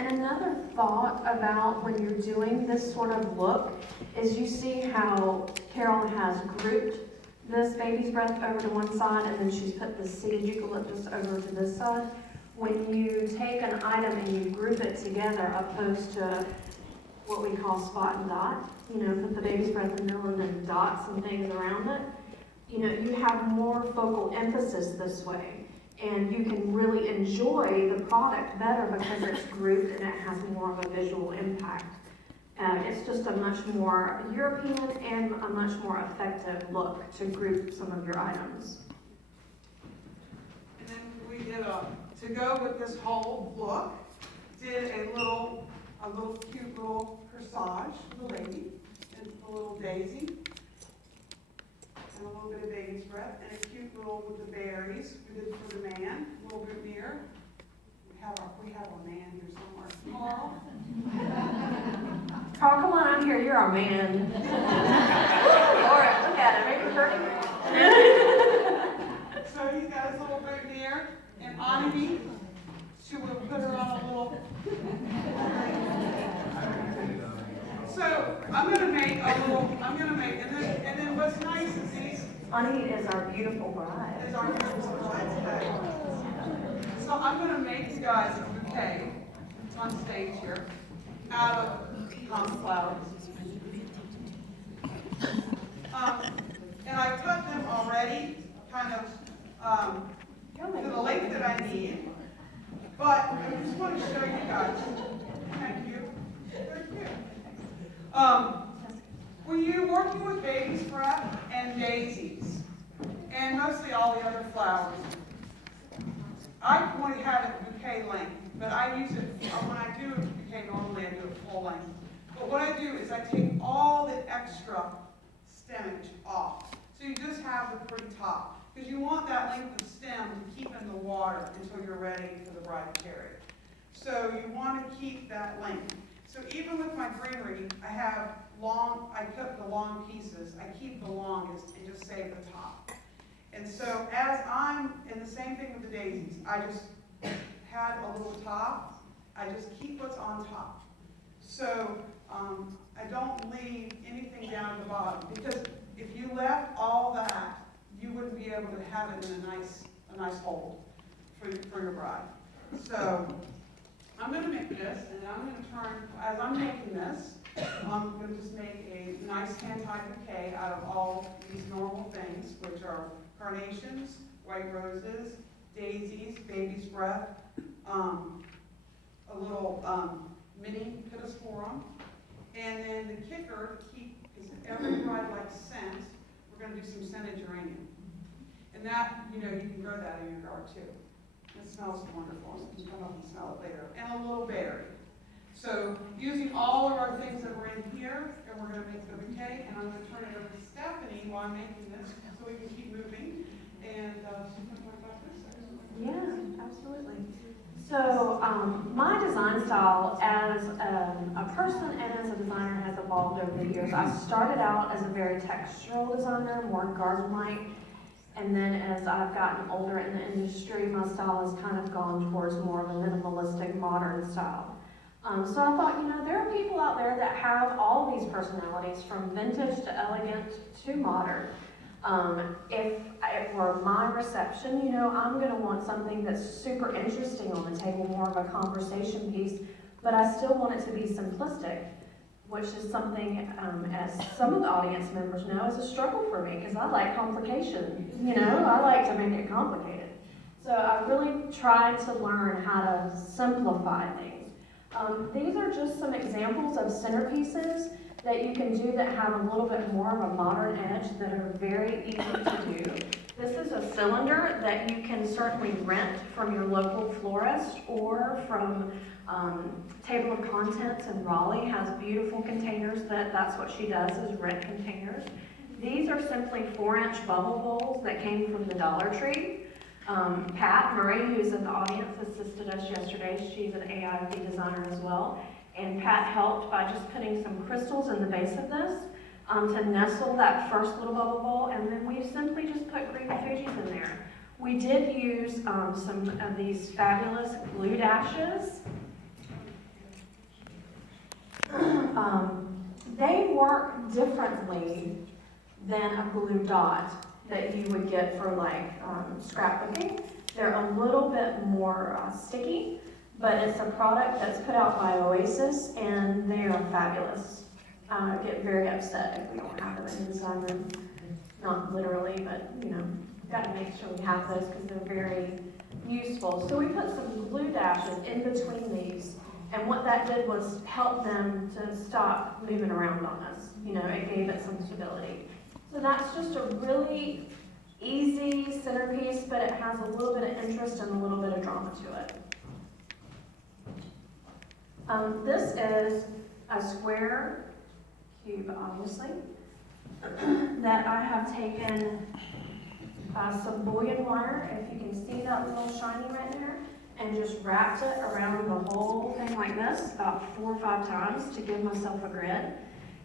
and another thought about when you're doing this sort of look is you see how Carol has grouped this baby's breath over to one side, and then she's put the seed eucalyptus over to this side. When you take an item and you group it together, opposed to what we call spot and dot, put the baby's breath in the middle and then dots and things around it, you have more focal emphasis this way. And you can really enjoy the product better because it's grouped and it has more of a visual impact. It's just a much more European and a much more effective look to group some of your items. And then we did to go with this whole look, did a little cute little corsage for the lady, and a little daisy, and a little bit of baby's breath, and a cute little with the berries. We did for the man, a little boutonniere. We have a man here somewhere. Carl. Carl, come on out here. You're our man. Laura, look at him. Are you hurting? So he's got his little boutonniere, and Annie, she will put her on a little. So I'm gonna make, and then what's nice is these. Annie is our beautiful bride. Is our beautiful bride today. So I'm gonna make you guys a bouquet on stage here out of flowers. And I cut them already, kind of to the length that I need. But I just want to show you guys. Thank you. Very cute. When you're working with baby's breath and daisies, and mostly all the other flowers, I want to have it bouquet length, but I use it, when I do a bouquet, normally I do it full length. But what I do is I take all the extra stemage off. So you just have the pretty top. Because you want that length of stem to keep in the water until you're ready for the bride to carry. So you want to keep that length. So even with my greenery, I cut the long pieces. I keep the longest and just save the top. And so and the same thing with the daisies, I just had a little top. I just keep what's on top. So I don't leave anything down at the bottom, because if you left all that, you wouldn't be able to have it in a nice hold for your bride. So I'm going to make this, and I'm going to turn, as I'm making this, I'm going to just make a nice hand-tied bouquet out of all these normal things, which are carnations, white roses, daisies, baby's breath, a little mini pittosporum, and then the kicker to keep, because every bride likes scent, we're going to do some scented geranium. And that, you can grow that in your yard too. It smells wonderful. You can come up and smell it later. And a little berry. So using all of our things that were in here, and we're going to make the bouquet, and I'm going to turn it over to Stephanie while I'm making this, so we can keep moving. And she can talk about this. Yeah, absolutely. So my design style as a person and as a designer has evolved over the years. I started out as a very textural designer, more garden-like. And then as I've gotten older in the industry, my style has kind of gone towards more of a minimalistic, modern style. So I thought, there are people out there that have all these personalities, from vintage to elegant to modern. If it were my reception, I'm going to want something that's super interesting on the table, more of a conversation piece, but I still want it to be simplistic, which is something, as some of the audience members know, is a struggle for me, because I like complication. I like to make it complicated. So I really tried to learn how to simplify things. These are just some examples of centerpieces that you can do that have a little bit more of a modern edge that are very easy to do. This is a cylinder that you can certainly rent from your local florist or from Table of Contents in Raleigh has beautiful containers that's what she does, is rent containers. These are simply 4-inch bubble bowls that came from the Dollar Tree. Pat Murray, who's in the audience, assisted us yesterday. She's an AIP designer as well. And Pat helped by just putting some crystals in the base of this to nestle that first little bubble bowl, and then we simply just put green Fuji's in there. We did use some of these fabulous glue dashes, They work differently than a glue dot that you would get for like scrapbooking. They're a little bit more sticky, but it's a product that's put out by Oasis, and they are fabulous. I get very upset if we don't have them in the design room. Not literally, but you know, we've got to make sure we have those because they're very useful. So we put some glue dashes in between these, and what that did was help them to stop moving around on us. You know, it gave it some stability. So that's just a really easy centerpiece, but it has a little bit of interest and a little bit of drama to it. This is a square cube, obviously, that I have taken some bullion wire, if you can see that little shiny right there, and just wrapped it around the whole thing like this about 4 or 5 times to give myself a grid.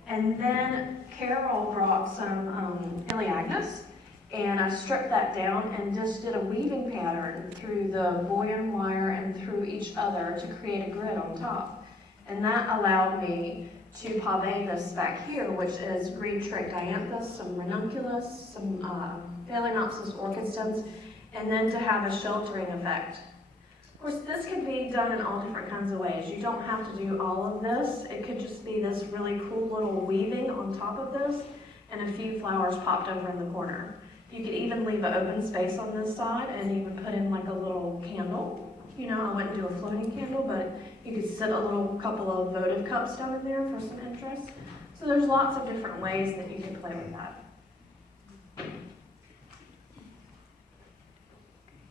And then Carol brought some Iliagnus, and I stripped that down and just did a weaving pattern through the bullion wire and through each other to create a grid on top. And that allowed me to pave this back here, which is green-trick dianthus, some ranunculus, some Phalaenopsis orchid stems, and then to have a sheltering effect. Of course, this can be done in all different kinds of ways. You don't have to do all of this. It could just be this really cool little weaving on top of this and a few flowers popped over in the corner. You could even leave an open space on this side and even put in like a little candle. You know, I wouldn't do a floating candle, but you could sit a little couple of votive cups down in there for some interest. So there's lots of different ways that you can play with that.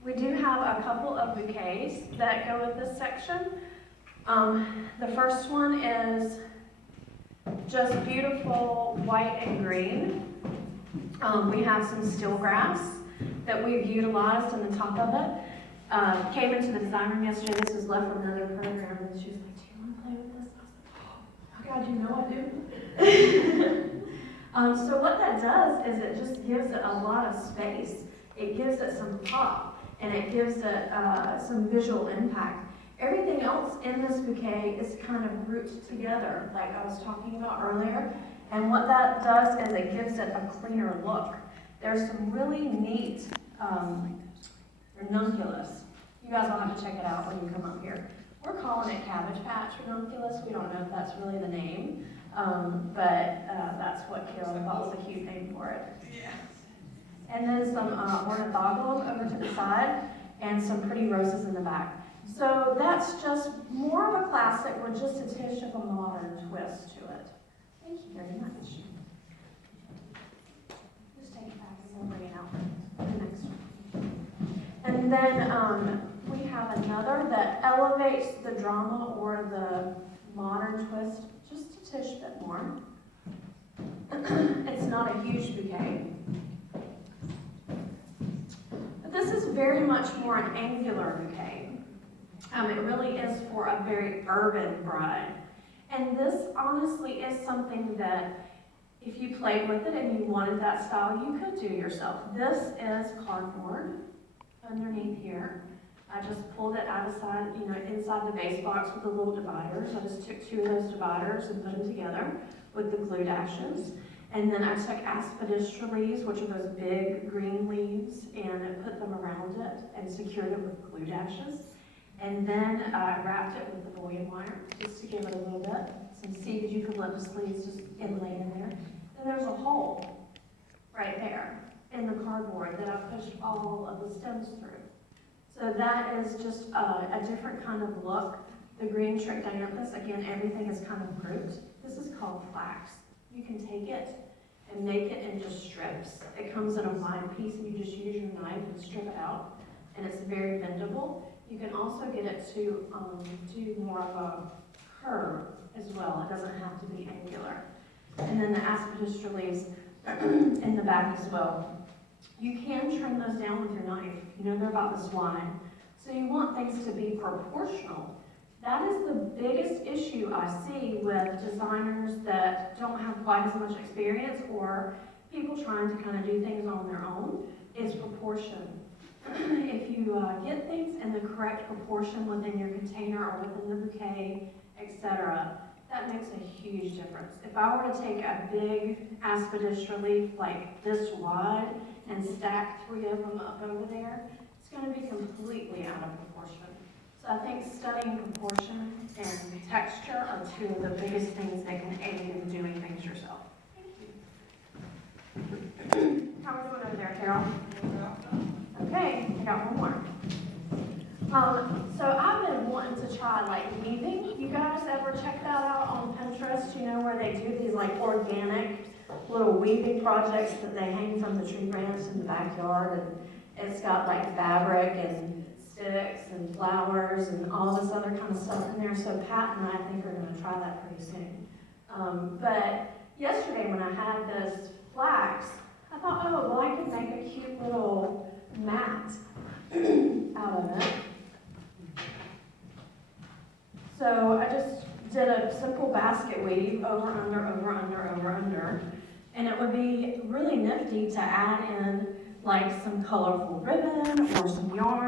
We do have a couple of bouquets that go with this section. The first one is just beautiful white and green. We have some steel grass that we've utilized in the top of it. Came into the design room yesterday. This was left from another program, and she was like, "Do you want to play with this?" I was like, "Oh God, you know I do." So what that does is it just gives it a lot of space. It gives it some pop, and it gives it some visual impact. Everything else in this bouquet is kind of grouped together, like I was talking about earlier. And what that does is it gives it a cleaner look. There's some really neat ranunculus. You guys will have to check it out when you come up here. We're calling it Cabbage Patch ranunculus. We don't know if that's really the name, but that's what Carol thought was a cute name for it. Yeah. And then some ornithogalum over to the side, and some pretty roses in the back. So that's just more of a classic with just a tinge of a modern twist to it. Thank you very much. Just take it back and we'll bring it out for the next one. And then we have another that elevates the drama or the modern twist just a tish bit more. It's not a huge bouquet. But this is very much more an angular bouquet. It really is for a very urban bride. And this honestly is something that if you played with it and you wanted that style, you could do yourself. This is cardboard underneath here. I just pulled it out of side, inside the base box with the little dividers. I just took 2 of those dividers and put them together with the glue dashes. And then I took aspidistra leaves, which are those big green leaves, and I put them around it and secured it with glue dashes. And then I wrapped it with the bullion wire, just to give it a little bit. Some seeded eucalyptus leaves just inlaid in there. And there's a hole right there in the cardboard that I pushed all of the stems through. So that is just a different kind of look. The green-trick dianthus, again, everything is kind of grouped. This is called flax. You can take it and make it into strips. It comes in a wide piece, and you just use your knife and strip it out. And it's very bendable. You can also get it to do more of a curve as well. It doesn't have to be angular. And then the aspidistra leaves in the back as well. You can trim those down with your knife. They're about this wide. So you want things to be proportional. That is the biggest issue I see with designers that don't have quite as much experience, or people trying to kind of do things on their own, is proportion. If you get things in the correct proportion within your container or within the bouquet, etc., That makes a huge difference. If I were to take a big aspidistra leaf like this wide and stack 3 of them up over there, it's going to be completely out of proportion. So I think studying proportion and texture are 2 of the biggest things that can aid in doing things yourself. Thank you. How are we doing over there, Carol? Okay, I got one more. So I've been wanting to try like weaving. You guys ever check that out on Pinterest? You know, where they do these like organic little weaving projects that they hang from the tree branch in the backyard, and it's got like fabric and sticks and flowers and all this other kind of stuff in there. So Pat and I think are going to try that pretty soon. But yesterday when I had this flax, I thought, oh, well, I could make a cute little mat out of it. So I just did a simple basket weave, over, under, over, under, over, under. And it would be really nifty to add in like some colorful ribbon or some yarn.